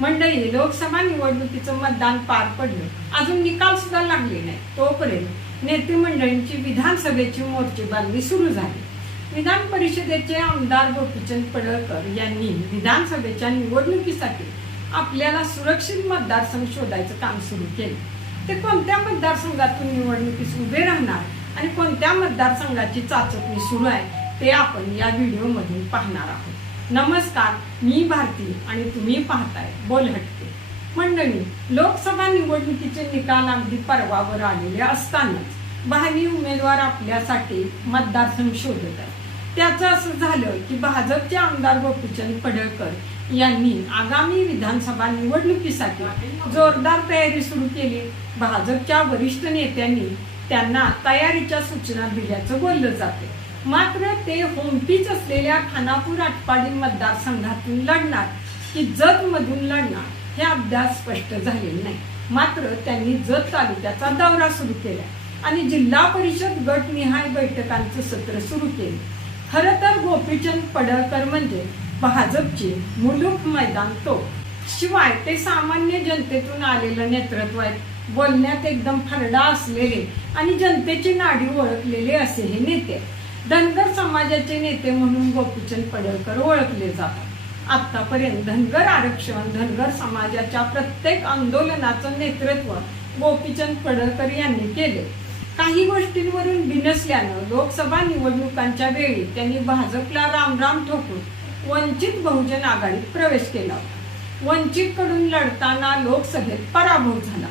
मंडळी लोकसभा निवडणुकीचं मतदान पार पडलं. अजून निकाल सुद्धा लागले नाही. तोपर्यंत नेते मंडळींची विधानसभेची मोर्चेबांधणी सुरू झाली. विधान परिषदेचे आमदार गोपीचंद पडळकर यांनी विधानसभेच्या निवडणुकीसाठी आपल्याला सुरक्षित मतदारसंघ शोधायचं काम सुरू केलं. ते कोणत्या मतदारसंघातून निवडणुकीस उभे राहणार आणि कोणत्या मतदारसंघाची चाचपणी सुरू आहे ते आपण या व्हिडिओमधून पाहणार आहोत. नमस्कार मी भारती आणि तुम्ही पाहताय बोल हटके. मंडळी लोकसभा निवडणुकीचे निकाल अगदी पर्वावर आलेले असतानाच भावी उमेदवार आपल्यासाठी मतदारसंघ शोधत आहे त्याचं असं झालं की भाजपचे आमदार गोपीचंद पडळकर यांनी आगामी विधानसभा निवडणुकीसाठी जोरदार तयारी सुरू केली. भाजपच्या वरिष्ठ नेत्यांनी त्यांना तयारीच्या सूचना दिल्याचं बोललं जाते मात्र ते होमपीच असलेल्या खानापूर आटपाडी मतदारसंघातून लढणार की जत मधून लढणार हे अभ्यास स्पष्ट झालेले नाही. मात्र त्यांनी जत तालुक्याचा दौरा सुरू केला आणि जिल्हा परिषद गटनिहाय बैठकांचं सत्र सुरू केले. खर तर गोपीचंद पडळकर म्हणजे भाजपचे मुलूक मैदान तो. शिवाय ते सामान्य जनतेतून आलेलं नेतृत्व आहे. बोलण्यात एकदम फरडा असलेले आणि जनतेची नाडी ओळखलेले असे हे नेते. धनगर समाजाचे नेते म्हणून गोपीचंद पडळकर ओळखले जातात. आतापर्यंत धनगर आरक्षण धनगर समाजाच्या प्रत्येक आंदोलनाचं नेतृत्व गोपीचंद पडळकर यांनी केले. काही गोष्टींवरून बिनसल्यानं लोकसभा निवडणुकांच्या वेळी त्यांनी भाजपला रामराम ठोकून वंचित बहुजन आघाडीत प्रवेश केला. वंचितकडून वंचित कडून लढताना लोकसभेत पराभव झाला.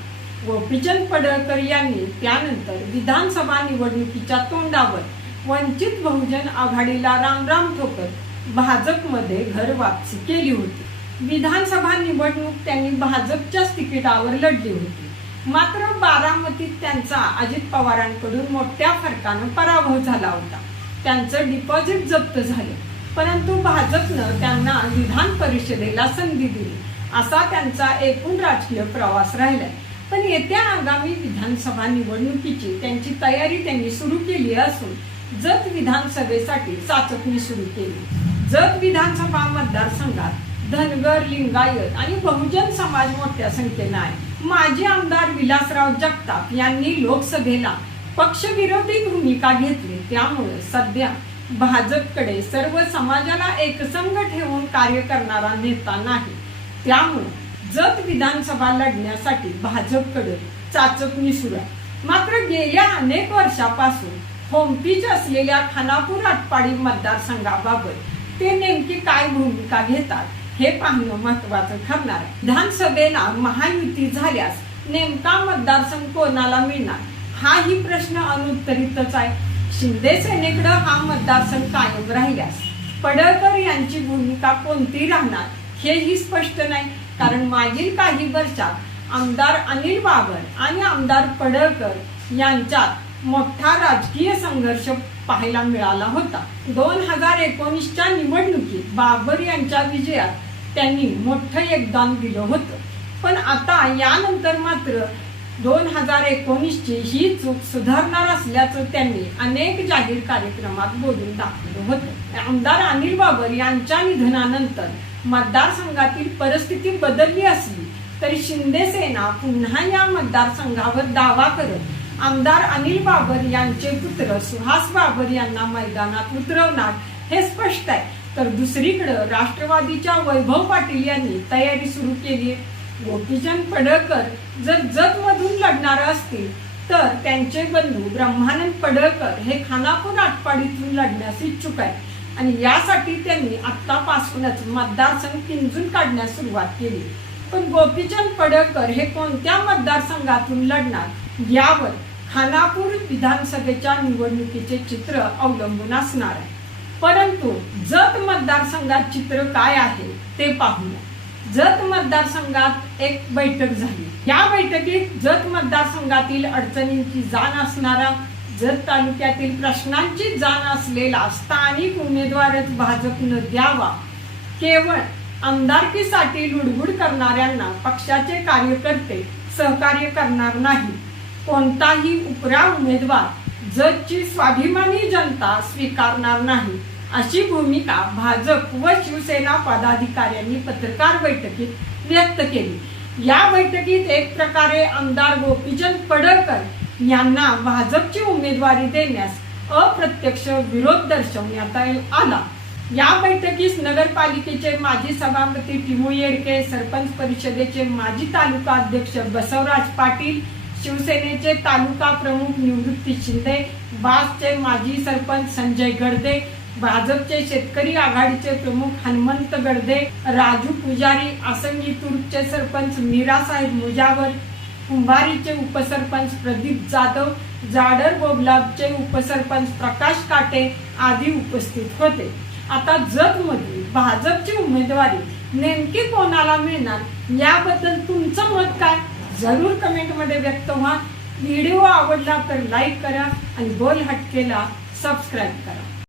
गोपीचंद पडळकर यांनी त्यानंतर विधानसभा निवडणुकीच्या तोंडावर वंचित बहुजन आघाडीला रामराम ठोकत भाजपमध्ये घर वापसी केली होती. विधानसभा निवडणूक त्यांनी भाजपच्याच तिकिटावर लढली होती. मात्र बारामतीत त्यांचा अजित पवारांकडून मोठ्या फरकानं पराभव झाला होता. त्यांचं डिपॉझिट जप्त झालं. परंतु भाजपनं त्यांना विधान परिषदेला संधी दिली. असा त्यांचा एकूण राजकीय प्रवास राहिलाय. पण येत्या आगामी विधानसभा निवडणुकीची त्यांची तयारी त्यांनी सुरू केली असून जत विधानसभेसाठी चाचपणी सुरू केली. जत विधानसभा मतदारसंघात धनगर लिंगायत आणि बहुजन समाज मोठ्या संख्येनं आहे. माजी आमदार विलासराव जगताप यांनी लोकसभेला पक्षविरोधी भूमिका घेतली. त्यामुळे सध्या भाजपकडे सर्व समाजाला एकसंघ ठेवून कार्य करणारा नेता नाही. त्यामुळे जत विधानसभा लढण्यासाठी भाजपकडे चाचपणी सुरू आहे. मात्र गेल्या अनेक वर्षापासून होमपीच असलेल्या खानापूर आटपाडी मतदारसंघाबाबत ते नेमकी काय भूमिका घेतात हे पाहणं महत्वाचं ठरणार आहे. विधानसभेला महायुती झाल्यास नेमका मतदारसंघ कोणाला मिळणार? हाही प्रश्न अनुत्तरितच आहे. शिंदे सेनेकडं हा मतदारसंघ कायम राहिल्यास पडळकर यांची भूमिका कोणती राहणार हेही स्पष्ट नाही. कारण मागील काही वर्षात आमदार अनिल बाबर आणि आमदार पडळकर यांच्यात मोठा राजकीय संघर्ष पाहायला मिळाला होता. दोन हजार एकोणीसच्या निवडणुकीत बाबर यांच्या विजयात त्यांनी मोठं योगदान दिलं होतं. पण आता यानंतर मात्र दोन हजार एकोणीसची ही चूक सुधारणार असल्याचं त्यांनी अनेक जाहीर कार्यक्रमात बोलून दाखवलं होतं. आमदार अनिल बाबर यांच्या निधनानंतर मतदारसंघातील परिस्थिती बदलली असली तरी शिंदे सेना पुन्हा या मतदारसंघावर दावा करत आमदार अनिल बाबर यांचे पुत्र सुहास बाबर यांना मैदानात उतरवणार हे स्पष्ट आहे. तर दुसरीकडं राष्ट्रवादीच्या वैभव पाटील यांनी तयारी सुरू केली आहे. गोपीचंद पडळकर जर जत मधून लढणार असतील तर त्यांचे बंधू ब्रह्मानंद पडळकर हे खानापूर आटपाडीतून लढण्यास इच्छुक आहे आणि यासाठी त्यांनी आतापासूनच मतदारसंघ पिंजून काढण्यास सुरुवात केली. पण गोपीचंद पडळकर हे कोणत्या मतदारसंघातून लढणार? यावर खानापूर विधानसभेच्या निवडणुकीचे चित्र अवलंबून असणार आहे. परंतु जत मतदारसंघात चित्र काय आहे ते पाहूया. जत मतदारसंघात एक बैठक झाली. या बैठकीत जत मतदारसंघातील अडचणींची जाण असणारा जत तालुक्यातील प्रश्नांची जाण असलेला स्थानिक उमेदवारच भाजपनं द्यावा. केवळ आमदारकीसाठी लुडबुड करणाऱ्यांना पक्षाचे कार्यकर्ते सहकार्य करणार नाही. कोणताही उपरा उमेदवार जतची स्वाभिमानी जनता स्वीकारणार नाही. अशी भूमिका भाजप व शिवसेना पदाधिकाऱ्यांनी पत्रकार बैठकीत व्यक्त केली. या बैठकीत एक प्रकारे आमदार गोपीचंद पडळकर यांना भाजपची उमेदवारी देण्यास अप्रत्यक्ष विरोध दर्शवण्यात आला. या बैठकीस नगरपालिकेचे माजी सभापती टिमू येडके सरपंच परिषदेचे माजी तालुका अध्यक्ष बसवराज पाटील शिवसेनेचे तालुका प्रमुख निवृत्ती शिंदे बासचे माजी सरपंच संजय गडदे भाजपचे शेतकरी आघाडीचे प्रमुख हनुमंत गडदे राजू पुजारी आसंगी तुर्कचे सरपंच मीरासाहेब मुजावर कुंभारीचे उपसरपंच प्रदीप जाधव जाडर बोबलाबचे उपसरपंच प्रकाश काटे आदी उपस्थित होते. आता जगमधील भाजपची उमेदवारी नेमकी कोणाला मिळणार? याबद्दल तुमचं मत काय? जरूर कमेंटमध्ये व्यक्त व्हा. व्हिडिओ आवडला तर लाईक करा आणि बोल हटकेला सबस्क्राईब करा.